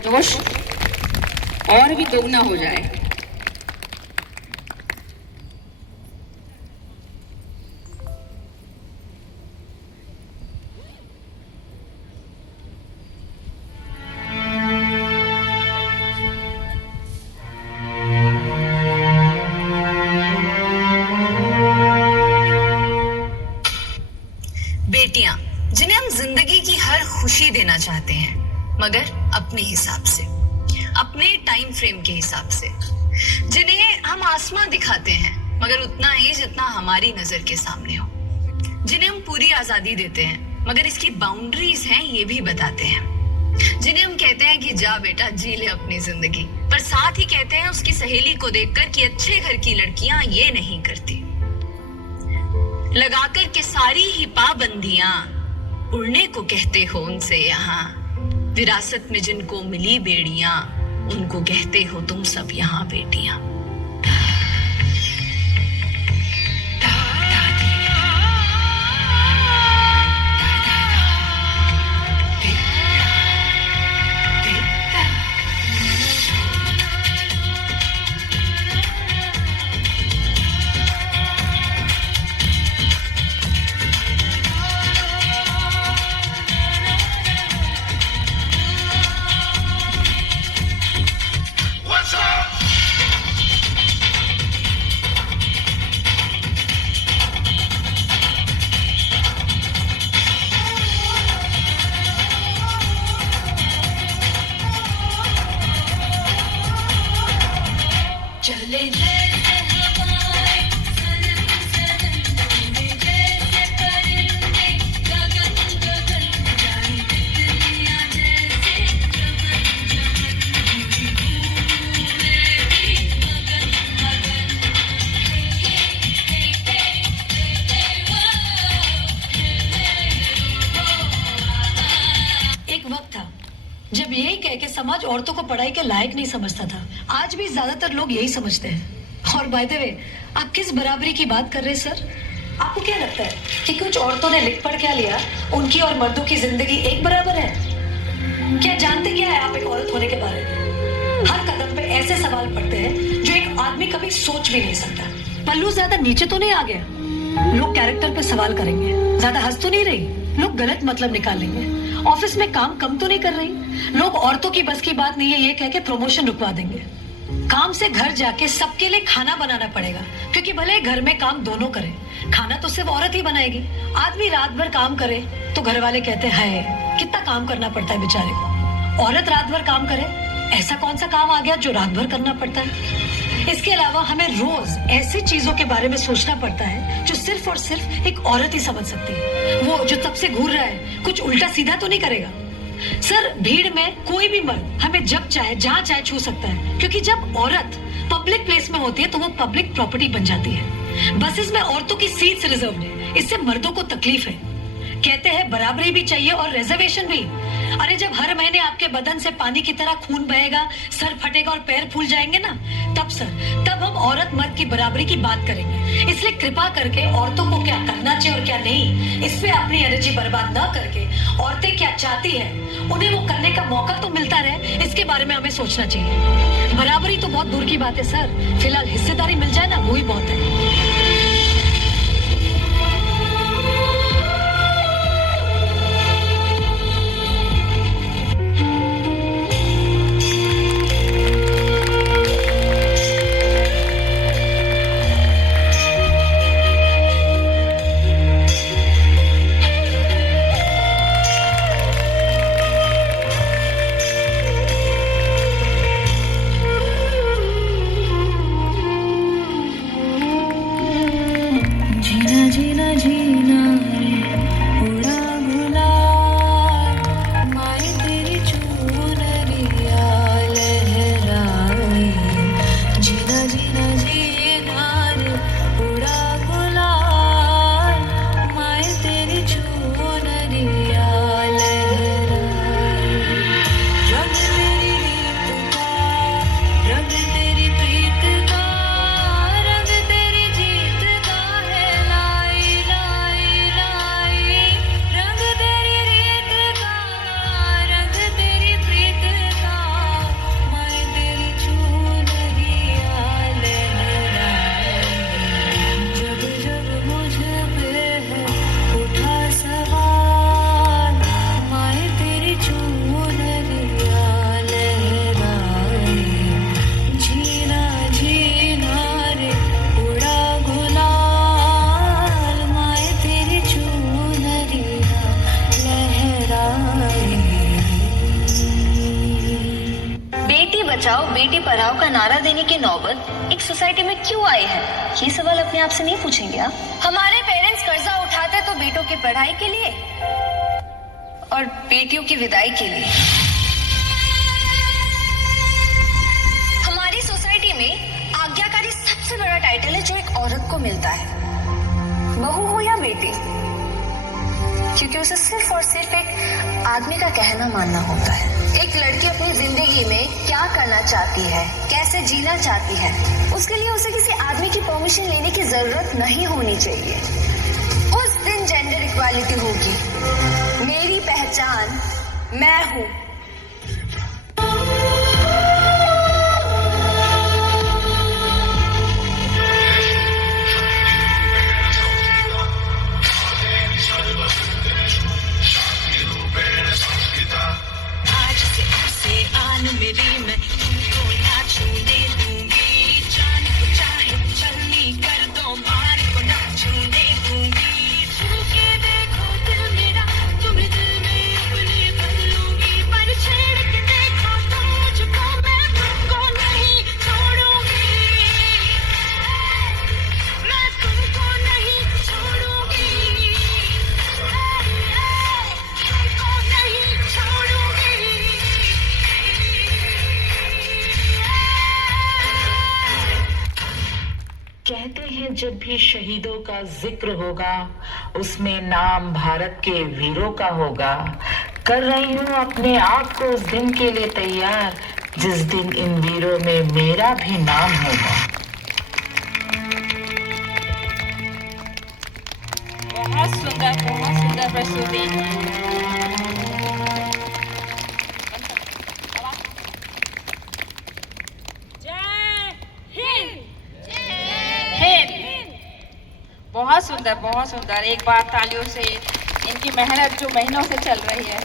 जोश और भी दोगुना हो जाए। बेटियां जिन्हें हम जिंदगी की हर खुशी देना चाहते हैं, मगर अपने हिसाब से, अपने टाइम फ्रेम के हिसाब से, जिन्हें हम आसमां दिखाते हैं मगर उतना ही जितना हमारी नजर के सामने हो, जिन्हें हम पूरी आजादी देते हैं मगर इसकी बाउंड्रीज हैं ये भी बताते हैं, जिन्हें हम कहते हैं कि जा बेटा जी ले अपनी जिंदगी, पर साथ ही कहते हैं उसकी सहेली को देखकर कि अच्छे घर की लड़कियां ये नहीं करती। लगाकर के सारी ही पाबंदियां उड़ने को कहते हो उनसे यहाँ, विरासत में जिनको मिली बेड़ियां उनको कहते हो तुम सब यहाँ बेटियां। जब यही कह के समाज औरतों को पढ़ाई के लायक नहीं समझता था। आज भी ज्यादातर लोग यही समझते हैं। और बाय द वे, आप किस बराबरी की बात कर रहे हैं सर? आपको क्या लगता है कि कुछ औरतों ने लिख पढ़ क्या लिया, उनकी और मर्दों की जिंदगी एक बराबर है? क्या जानते क्या है आप एक औरत होने के बारे में? हर कदम पे ऐसे सवाल पड़ते हैं जो एक आदमी कभी सोच भी नहीं सकता। पल्लू ज्यादा नीचे तो नहीं आ गया? लोग कैरेक्टर पे सवाल करेंगे। ज्यादा हंस तो नहीं रही? लोग गलत मतलब निकालेंगे। ऑफिस में काम कम तो नहीं कर रही? लोग औरतों की बस की बात नहीं है ये कह के प्रमोशन रुकवा देंगे। काम से घर जाके सबके लिए खाना बनाना पड़ेगा, क्योंकि भले घर में काम दोनों करें, खाना तो सिर्फ औरत ही बनाएगी। आदमी रात भर काम करे तो घर वाले कहते हैं कितना काम करना पड़ता है बेचारे को। औरत रात भर काम करे, ऐसा कौन सा काम आ गया जो रात भर करना पड़ता है? इसके अलावा हमें रोज ऐसी चीजों के बारे में सोचना पड़ता है जो सिर्फ और सिर्फ एक औरत ही समझ सकती है। वो जो तब से घूर रहा है कुछ उल्टा सीधा तो नहीं करेगा? सर, भीड़ में कोई भी मर्द हमें जब चाहे जहां चाहे छू सकता है, क्योंकि जब औरत पब्लिक प्लेस में होती है तो वो पब्लिक प्रॉपर्टी बन जाती है। बसेस में औरतों की सीट्स रिजर्व है, इससे मर्दों को तकलीफ है। कहते हैं बराबरी भी चाहिए और रिजर्वेशन भी। अरे जब हर महीने आपके बदन से पानी की तरह खून बहेगा, सर फटेगा और पैर फूल जाएंगे ना, तब हम औरत मर्द की बराबरी की बात करेंगे। इसलिए कृपा करके औरतों को क्या करना चाहिए और क्या नहीं, इस पे अपनी एनर्जी बर्बाद ना करके औरतें क्या चाहती हैं उन्हें वो करने का मौका तो मिलता रहे, इसके बारे में हमें सोचना चाहिए। बराबरी तो बहुत दूर की बात है सर, फिलहाल हिस्सेदारी मिल जाए ना, वो ही बहुत है। बचाओ बेटी पढ़ाओ का नारा देने की नौबत एक सोसाइटी में क्यों आई है? ये सवाल अपने आप से नहीं पूछेंगे आप? हमारे पेरेंट्स कर्जा उठाते तो बेटों की पढ़ाई के लिए और बेटियों की विदाई के लिए। हमारी सोसाइटी में आज्ञाकारी सबसे बड़ा टाइटल है जो एक औरत को मिलता है, बहू हो या बेटी, क्योंकि उसे सिर्फ और सिर्फ एक आदमी का कहना मानना होता है। एक लड़की अपनी जिंदगी में क्या करना चाहती है, कैसे जीना चाहती है, उसके लिए उसे किसी आदमी की परमिशन लेने की जरूरत नहीं होनी चाहिए। उस दिन जेंडर इक्वालिटी होगी। मेरी पहचान मैं हूँ। मेरी मैं तुमको ना छूने दूंगी, जान को चाहे चलनी कर दो, मान को ना छूने दूंगी। छू के देखो दिल मेरा, तुम्हें दिल में अपने बदलूंगी, पर छेड़ के देखो तो मुझको, मैं तुमको नहीं छोड़ूंगी, मैं तुमको नहीं छोड़ूंगी, तुमको नहीं छोड़ूंगी। कहते हैं जब भी शहीदों का जिक्र होगा उसमें नाम भारत के वीरों का होगा। कर रही हूँ अपने आप को उस दिन के लिए तैयार जिस दिन इन वीरों में मेरा भी नाम होगा। बहुत सुंदर प्रस्तुति। बहुत सुंदर, बहुत सुंदर। एक बार तालियों से इनकी मेहनत जो महीनों से चल रही है।